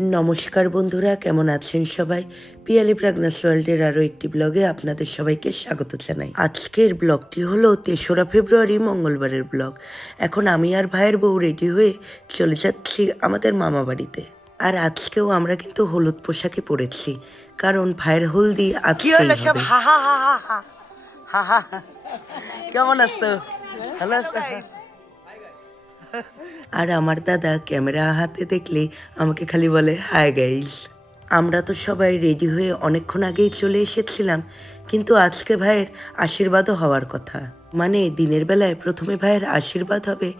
নমস্কার বন্ধুরা, কেমন আছেন সবাই? পিয়ালি প্রাগনাস ওয়ার্ল্ডের আরও একটি ব্লগে আপনাদের সবাইকে স্বাগত জানাই। আজকের ব্লগটি হলো 3রা ফেব্রুয়ারি মঙ্গলবারের ব্লগ। এখন আমি আর ভাইয়ের বউ রেডি হয়ে চলে যাচ্ছি আমাদের মামা বাড়িতে। আর আজকেও আমরা কিন্তু হলুদ পোশাকে পরেছি, কারণ ভাইয়ের হলদি আজকেই হবে। কেমন আছো? ভালো আছো? আর আমার দাদা ক্যামেরা হাতে দেখলে আমাকে খালি বলে হাই গাইস। আমরা তো সবাই রেডি হয়ে অনেকক্ষণ আগেই চলে এসেছিলাম, কিন্তু আজকে ভাইয়ের আশীর্বাদও হওয়ার কথা। মানে দিনের বেলায় প্রথমে ভাইয়ের আশীর্বাদ হবে,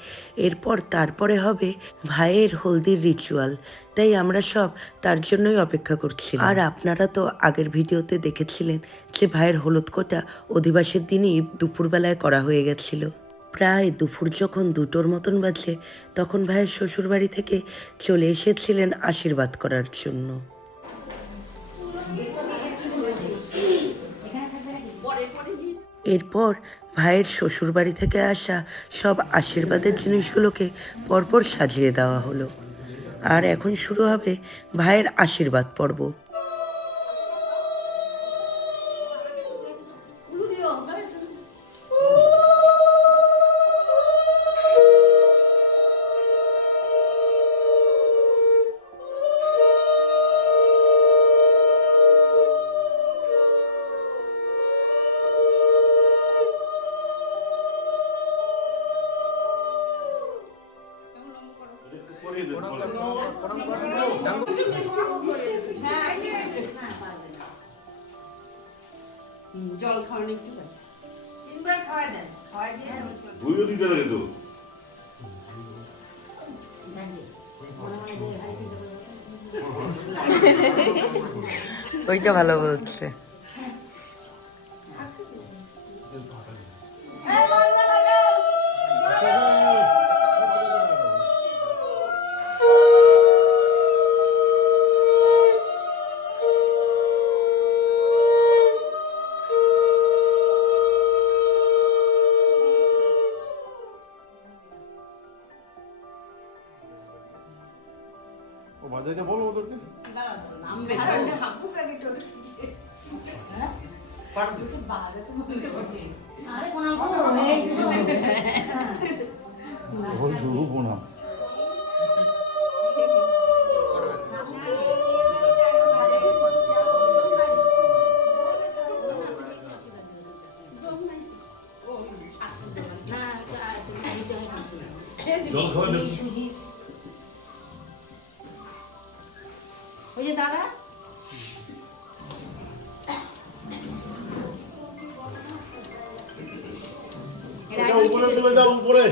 এরপর তারপরে হবে ভাইয়ের হলদির রিচুয়াল। তাই আমরা সব তার জন্যই অপেক্ষা করছি। আর আপনারা তো আগের ভিডিওতে দেখেছিলেন যে ভাইয়ের হলুদ কোটা অধিবাসের দিনই দুপুরবেলায় করা হয়ে গেছিল। প্রায় দুপুর যখন 2টোর মতন বাজে, তখন ভাইয়ের শ্বশুরবাড়ি থেকে চলে এসেছিলেন আশীর্বাদ করার জন্য। এরপর ভাইয়ের শ্বশুরবাড়ি থেকে আসা সব আশীর্বাদের জিনিসগুলোকে পরপর সাজিয়ে দেওয়া হলো। আর এখন শুরু হবে ভাইয়ের আশীর্বাদ পর্ব। জল খাওয়ানো একটু ব্যাস 3বার খাওয়া দেন, খাওয়াই দিয়ে ভুইও দিতে লাগে তো ওইটা ভালো বলছে। ও বাজাইতে বলো ওদেরকে নামবে হাপুক আগে টোলে হ্যাঁ পারবে তো বাইরে তো বলতে পারবে আরে কোন এই ভোল শুরু পোনা জল খাওয়া ওই যে দাদা উপরে তুলে দাও উপরে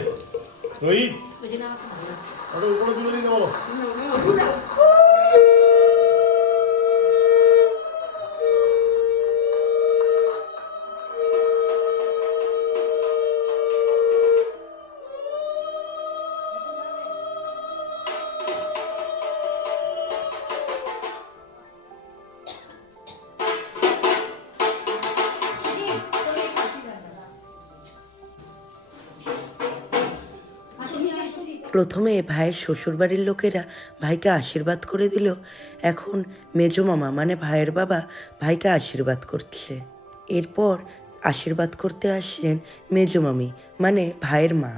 ওই ওই যে না ভালো ওটা উপরে তুলে দিতে বলো প্রথমে ভাইয়ের শ্বশুরবাড়ির লোকেরা ভাইকে আশীর্বাদ করে দিল। এখন মেজো মামা মানে ভাইয়ের বাবা ভাইকে আশীর্বাদ করছে। এরপর আশীর্বাদ করতে আসলেন মেজো মামি মানে ভাইয়ের মা।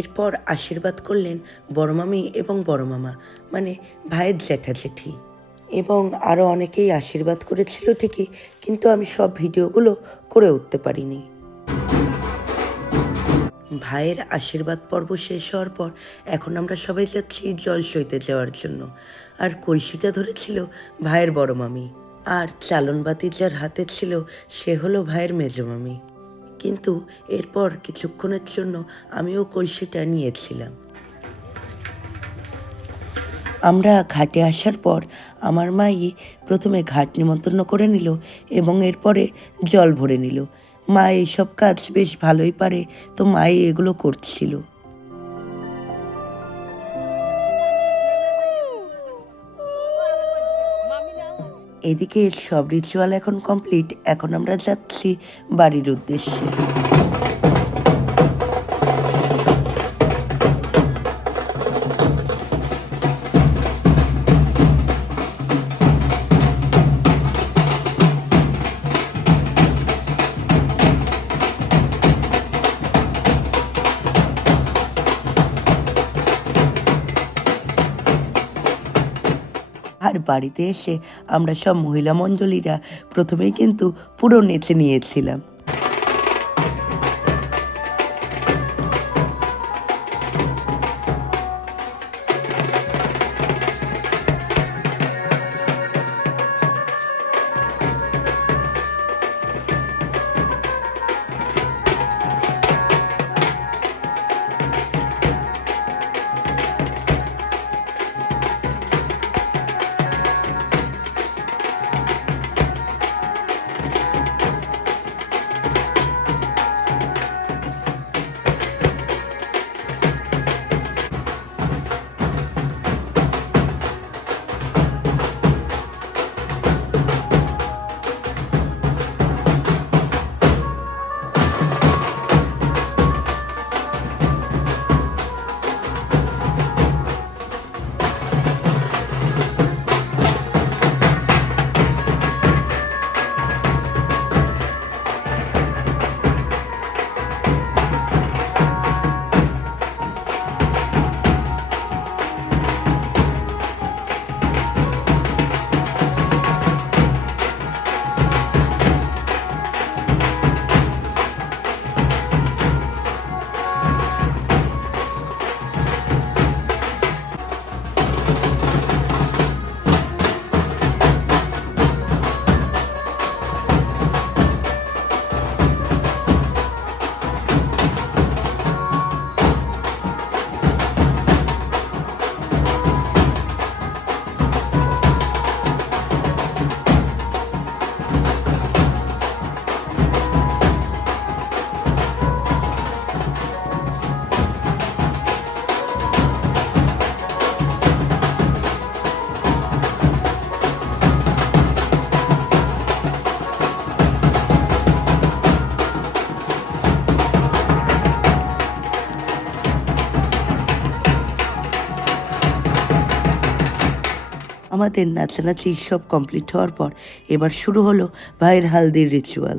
এরপর আশীর্বাদ করলেন বড় মামি এবং বড় মামা মানে ভাইয়ের জ্যাঠা জেঠি, এবং আরও অনেকেই আশীর্বাদ করেছিল ঠিকই, কিন্তু আমি সব ভিডিওগুলো করে উঠতে পারিনি। ভাইয়ের আশীর্বাদ পর্ব শেষ হওয়ার পর এখন আমরা সবাই যাচ্ছি জল সইতে যাওয়ার জন্য। আর কলসিটা ধরেছিল ভাইয়ের বড় মামি, আর চালনবাতি যার হাতে ছিল সে হলো ভাইয়ের মেজো মামি। কিন্তু এরপর কিছুক্ষণের জন্য আমিও কলসিটা নিয়েছিলাম। আমরা ঘাটে আসার পর আমার মাই প্রথমে ঘাট নিমন্ত্রণ করে নিল এবং এরপরে জল ভরে নিল। মা এইসব কাজ বেশ ভালোই পারে, তো মাই এগুলো করছিল। এদিকে সব রিচুয়াল এখন কমপ্লিট, এখন আমরা যাচ্ছি বাড়ির উদ্দেশ্যে। আর বাড়িতে এসে আমরা সব মহিলা মণ্ডলীরা প্রথমেই কিন্তু পুরো নেচে নিয়েছিলাম। আমাদের নাচানাচি সব কমপ্লিট হওয়ার পর এবার শুরু হলো ভাইয়ের হালদির রিচুয়াল।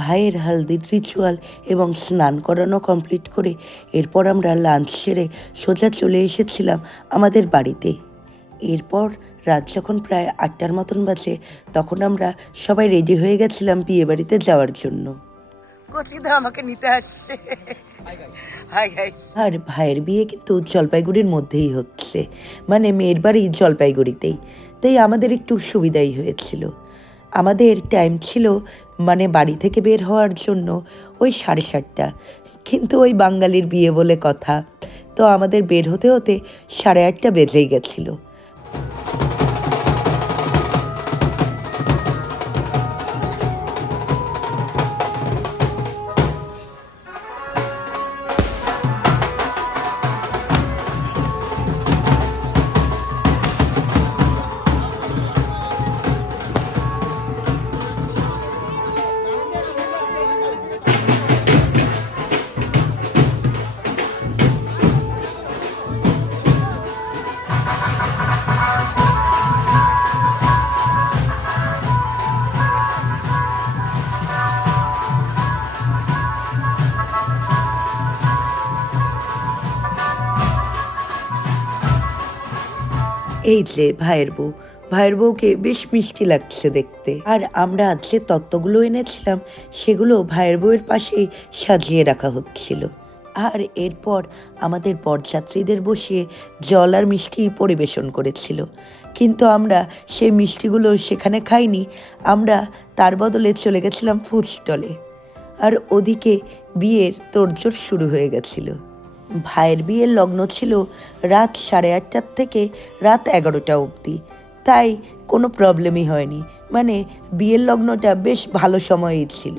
ভাইয়ের হালদির রিচুয়াল এবং স্নান করানো কমপ্লিট করে এরপর আমরা লাঞ্চ সেরে সোজা চলে এসেছিলাম আমাদের বাড়িতে। এরপর রাত যখন প্রায় 8টার মতন বাজে তখন আমরা সবাই রেডি হয়ে গেছিলাম বিয়ে বাড়িতে যাওয়ার জন্য। কচিদা আমাকে নিতে আসছে। আর ভাইয়ের বিয়ে কিন্তু জলপাইগুড়ির মধ্যেই হচ্ছে, মানে মেয়ের বাড়ি জলপাইগুড়িতেই, তাই আমাদের একটু সুবিধাই হয়েছিল। আমাদের টাইম ছিল মানে বাড়ি থেকে বের হওয়ার জন্য ওই 7:30, কিন্তু ওই বাঙালির বিয়ে বলে কথা, তো আমাদের বের হতে হতে 8:30 বেজেই গেছিলো। এই যে ভাইয়ের বউকে বেশ মিষ্টি লাগছে দেখতে। আর আমরা আজ যে তত্ত্বগুলো এনেছিলাম সেগুলো ভাইয়ের বউয়ের পাশেই সাজিয়ে রাখা হচ্ছিল। আর এরপর আমাদের বরযাত্রীদের বসিয়ে জল আর মিষ্টি পরিবেশন করেছিল, কিন্তু আমরা সেই মিষ্টিগুলো সেখানে খাইনি। আমরা তার বদলে চলে গেছিলাম ফুড স্টলে। আর ওদিকে বিয়ের তোড়জোড় শুরু হয়ে গেছিল। ভাইয়ের বিয়ের লগ্ন ছিল রাত 8:30 থেকে রাত 11টা অবধি, তাই কোনো প্রবলেমই হয়নি। মানে বিয়ের লগ্নটা বেশ ভালো সময়েই ছিল।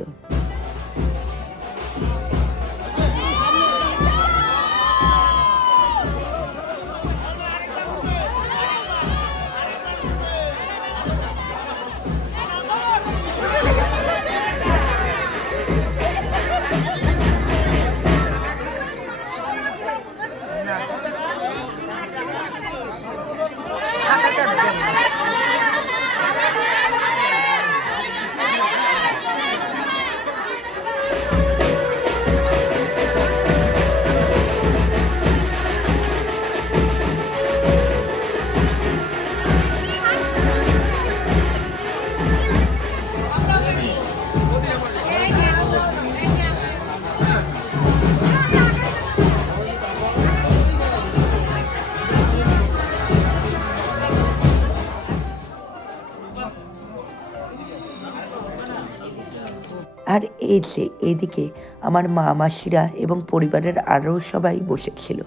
আর এই যে এইদিকে আমার মা মাসিরা এবং পরিবারের আরও সবাই বসেছিল।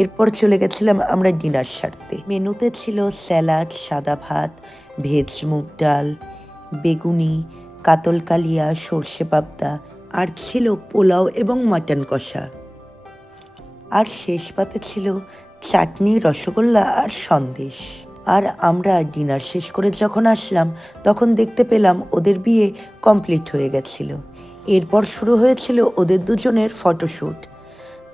এরপর চলে গেছিলাম আমরা ডিনার সারতে। মেনুতে ছিল স্যালাড, সাদা ভাত, ভেজ মুগ ডাল, বেগুনি, কাতল কালিয়া, সর্ষে পাবদা, আর ছিল পোলাও এবং মাটন কষা। আর শেষ পাতে ছিল চাটনি, রসগোল্লা আর সন্দেশ। আর আমরা ডিনার শেষ করে যখন আসলাম তখন দেখতে পেলাম ওদের বিয়ে কমপ্লিট হয়ে গেছিল। এরপর শুরু হয়েছিল ওদের দুজনের ফটোশ্যুট।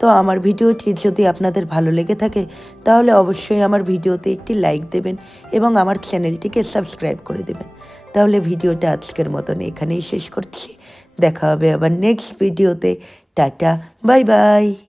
তো আমার ভিডিওটি যদি আপনাদের ভালো লেগে থাকে তাহলে অবশ্যই আমার ভিডিওতে একটি লাইক দেবেন এবং আমার চ্যানেলটিকে সাবস্ক্রাইব করে দেবেন। তাহলে ভিডিওটা আজকের মতন এখানেই শেষ করছি। দেখা হবে আবার নেক্সট ভিডিওতে। Tata, bye bye.